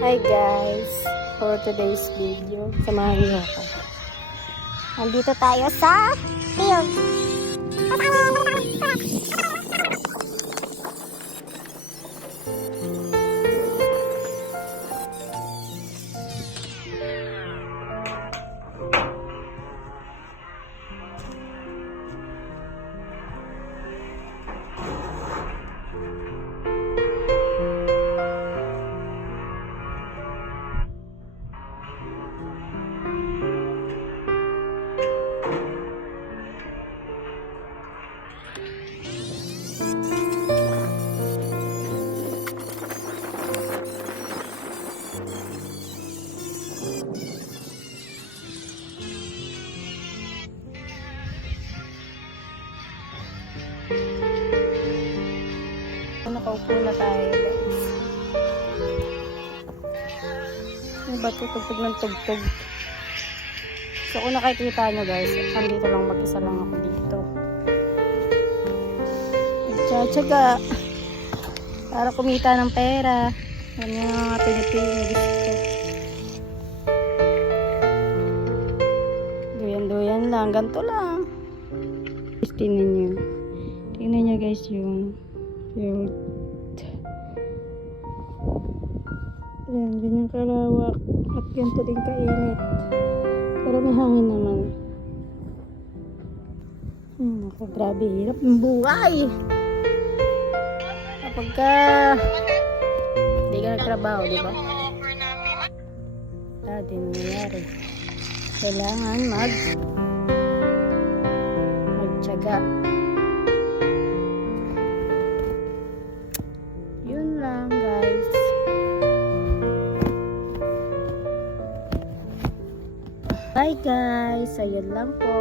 Hi guys! For today's video, samahan niyo ako. Nandito tayo sa field. Nakaupo na tayo guys. Ano ba tutugtog ng tugtog? So kung nakikita nyo guys, andito lang mag-isa lang ako dito. Tsaga para kumita ng pera. Yan yung mga pinipili gusto. Duyan-duyan lang. Ganto lang. Tingnan nyo. Tingnan nyo guys yung yung Ayan, ganyan kalawak. At ganito din kainit. Pero may hangin naman. Hmm, ako, grabe. Hirap ng buhay. Kapag ka... Hindi ka nagtrabaho, di ba? Dati nangyayari. Kailangan mag... Magtyaga. Yun lang, Bye, guys. Ayun lang po.